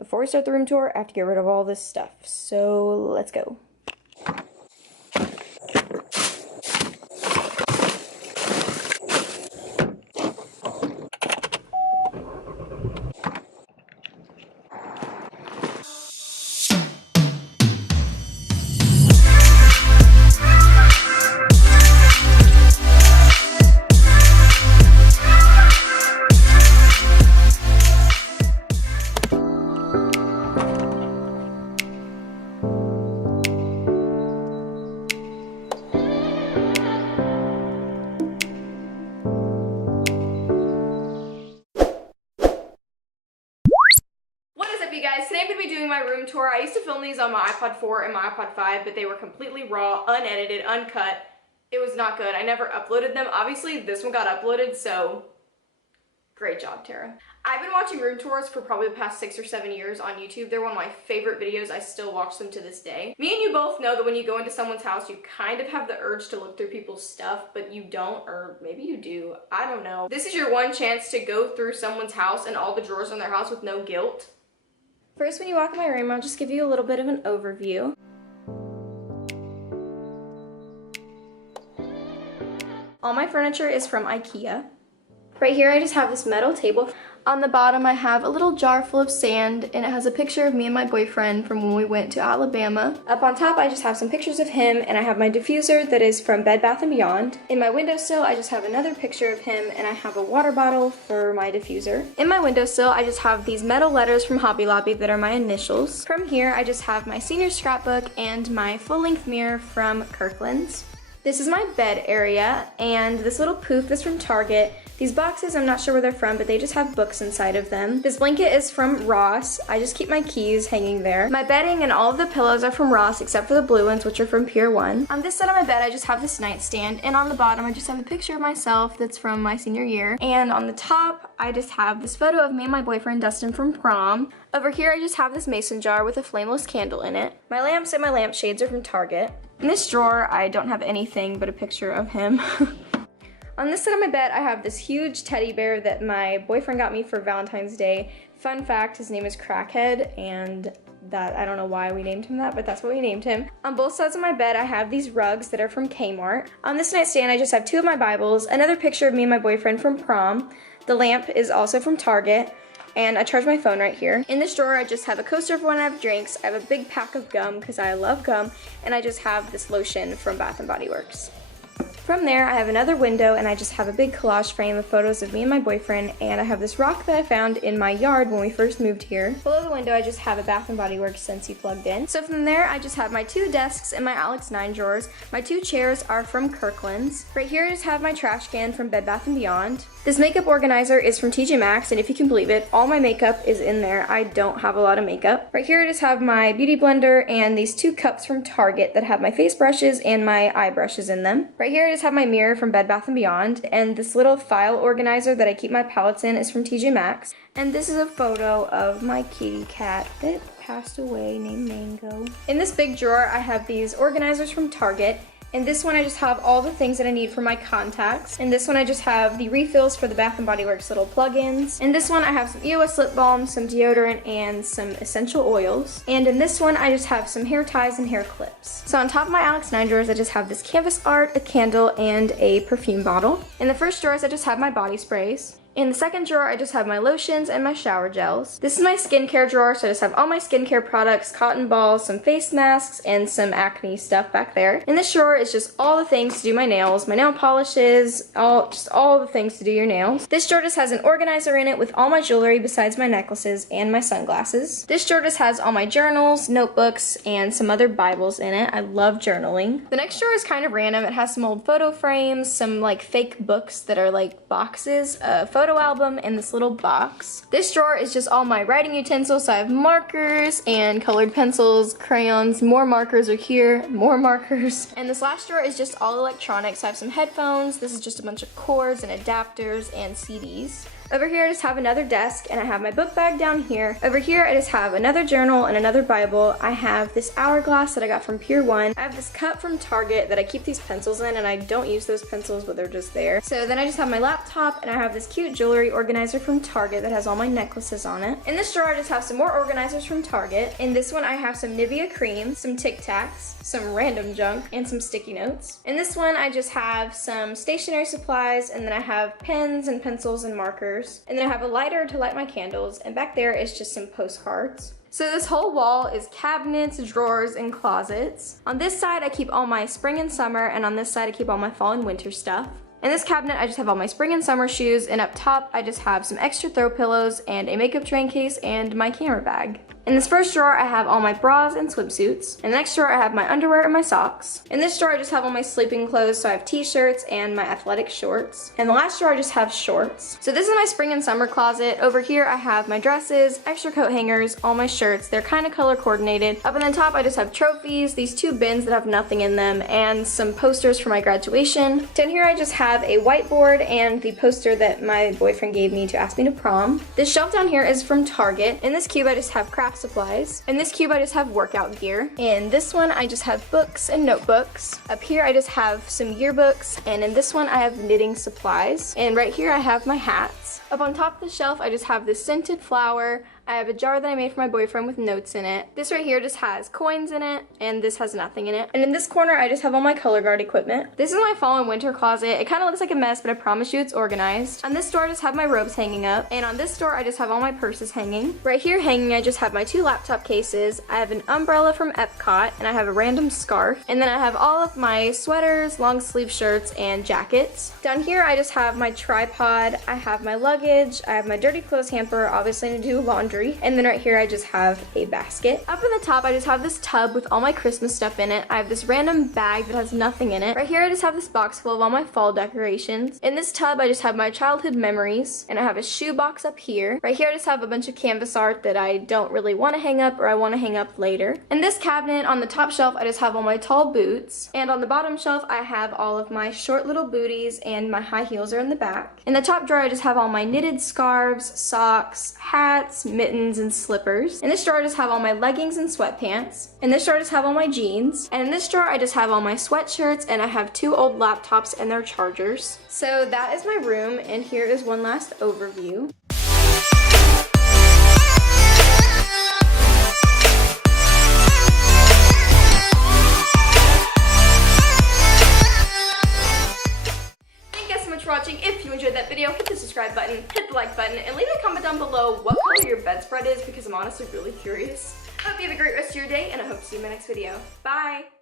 Before we start the room tour, I have to get rid of all this stuff, so let's go. You guys, today I'm going to be doing my room tour. I used to film these on my iPod 4 and my iPod 5, but they were completely raw, unedited, uncut. It was not good. I never uploaded them. Obviously, this one got uploaded, so great job, Tarrah. I've been watching room tours for probably the past 6 or 7 years on YouTube. They're one of my favorite videos. I still watch them to this day. Me and you both know that when you go into someone's house, you kind of have the urge to look through people's stuff, but you don't, or maybe you do. I don't know. This is your one chance to go through someone's house and all the drawers in their house with no guilt. First, when you walk in my room, I'll just give you a little bit of an overview. All my furniture is from IKEA. Right here, I just have this metal table. On the bottom, I have a little jar full of sand, and it has a picture of me and my boyfriend from when we went to Alabama. Up on top, I just have some pictures of him, and I have my diffuser that is from Bed Bath & Beyond. In my windowsill, I just have another picture of him, and I have a water bottle for my diffuser. In my windowsill, I just have these metal letters from Hobby Lobby that are my initials. From here, I just have my senior scrapbook and my full-length mirror from Kirkland's. This is my bed area, and this little poof is from Target. These boxes, I'm not sure where they're from, but they just have books inside of them. This blanket is from Ross. I just keep my keys hanging there. My bedding and all of the pillows are from Ross, except for the blue ones, which are from Pier 1. On this side of my bed, I just have this nightstand, and on the bottom, I just have a picture of myself that's from my senior year. And on the top, I just have this photo of me and my boyfriend, Dustin, from prom. Over here, I just have this mason jar with a flameless candle in it. My lamps and my lampshades are from Target. In this drawer, I don't have anything but a picture of him. On this side of my bed, I have this huge teddy bear that my boyfriend got me for Valentine's Day. Fun fact, his name is Crackhead, and that, I don't know why we named him that, but that's what we named him. On both sides of my bed, I have these rugs that are from Kmart. On this nightstand, I just have 2 of my Bibles, another picture of me and my boyfriend from prom. The lamp is also from Target. And I charge my phone right here. In this drawer, I just have a coaster for when I have drinks. I have a big pack of gum because I love gum. And I just have this lotion from Bath & Body Works. From there, I have another window, and I just have a big collage frame of photos of me and my boyfriend, and I have this rock that I found in my yard when we first moved here. Below the window, I just have a Bath & Body Works Scentsy plugged in. So from there, I just have my 2 desks and my Alex 9 drawers. My 2 chairs are from Kirkland's. Right here, I just have my trash can from Bed Bath & Beyond. This makeup organizer is from TJ Maxx, and if you can believe it, all my makeup is in there. I don't have a lot of makeup. Right here, I just have my beauty blender and these 2 cups from Target that have my face brushes and my eye brushes in them. Right here, I just have my mirror from Bed Bath & Beyond, and this little file organizer that I keep my palettes in is from TJ Maxx. And this is a photo of my kitty cat that passed away named Mango. In this big drawer, I have these organizers from Target. In this one, I just have all the things that I need for my contacts. In this one, I just have the refills for the Bath & Body Works little plug-ins. In this one, I have some EOS lip balm, some deodorant, and some essential oils. And in this one, I just have some hair ties and hair clips. So on top of my Alex 9 drawers, I just have this canvas art, a candle, and a perfume bottle. In the first drawers, I just have my body sprays. In the second drawer, I just have my lotions and my shower gels. This is my skincare drawer, so I just have all my skincare products, cotton balls, some face masks, and some acne stuff back there. In this drawer is just all the things to do my nails, my nail polishes, just all the things to do your nails. This drawer just has an organizer in it with all my jewelry besides my necklaces and my sunglasses. This drawer just has all my journals, notebooks, and some other Bibles in it. I love journaling. The next drawer is kind of random. It has some old photo frames, some like fake books that are like boxes, photo album, and this little box. This drawer is just all my writing utensils. So I have markers and colored pencils, crayons, more markers are here, more markers. And this last drawer is just all electronics. I have some headphones. This is just a bunch of cords and adapters and CDs. Over here I just have another desk and I have my book bag down here. Over here I just have another journal and another Bible. I have this hourglass that I got from Pier 1. I have this cup from Target that I keep these pencils in, and I don't use those pencils, but they're just there. So then I just have my laptop, and I have this cute jewelry organizer from Target that has all my necklaces on it. In this drawer I just have some more organizers from Target. In this one I have some Nivea cream, some Tic Tacs, some random junk, and some sticky notes. In this one I just have some stationery supplies, and then I have pens and pencils and markers. And then I have a lighter to light my candles, and back there is just some postcards. So this whole wall is cabinets, drawers, and closets. On this side I keep all my spring and summer, and on this side I keep all my fall and winter stuff. In this cabinet I just have all my spring and summer shoes, and up top I just have some extra throw pillows and a makeup tray case and my camera bag. In this first drawer I have all my bras and swimsuits. In the next drawer I have my underwear and my socks. In this drawer I just have all my sleeping clothes, so I have t-shirts and my athletic shorts. In the last drawer I just have shorts. So this is my spring and summer closet. Over here I have my dresses, extra coat hangers, all my shirts. They're kind of color coordinated. Up on the top I just have trophies, these 2 bins that have nothing in them, and some posters for my graduation. Down here I just have a whiteboard and the poster that my boyfriend gave me to ask me to prom. This shelf down here is from Target. In this cube I just have craft supplies. In this cube I just have workout gear. In this one I just have books and notebooks. Up here I just have some yearbooks, and in this one I have knitting supplies. And right here I have my hats. Up on top of the shelf I just have this scented flower. I have a jar that I made for my boyfriend with notes in it. This right here just has coins in it, and this has nothing in it. And in this corner I just have all my color guard equipment. This is my fall and winter closet. It kind of looks like a mess, but I promise you it's organized. On this door I just have my robes hanging up, and on this door I just have all my purses hanging. Right here hanging I just have my 2 laptop cases. I have an umbrella from Epcot, and I have a random scarf, and then I have all of my sweaters, long sleeve shirts, and jackets. Down here I just have my tripod, I have my luggage, I have my dirty clothes hamper, obviously I need to do laundry. And then right here I just have a basket. Up in the top I just have this tub with all my Christmas stuff in it. I have this random bag that has nothing in it. Right here I just have this box full of all my fall decorations. In this tub I just have my childhood memories, and I have a shoe box up here. Right here I just have a bunch of canvas art that I don't really want to hang up, or I want to hang up later. In this cabinet on the top shelf I just have all my tall boots, and on the bottom shelf I have all of my short little booties, and my high heels are in the back. In the top drawer I just have all my knitted scarves, socks, hats, mittens, and slippers. In this drawer I just have all my leggings and sweatpants. In this drawer I just have all my jeans. And in this drawer I just have all my sweatshirts, and I have 2 old laptops and their chargers. So that is my room, and here is one last overview. Watching. If you enjoyed that video, hit the subscribe button, hit the like button, and leave a comment down below what color your bedspread is, because I'm honestly really curious. I hope you have a great rest of your day, and I hope to see you in my next video. Bye!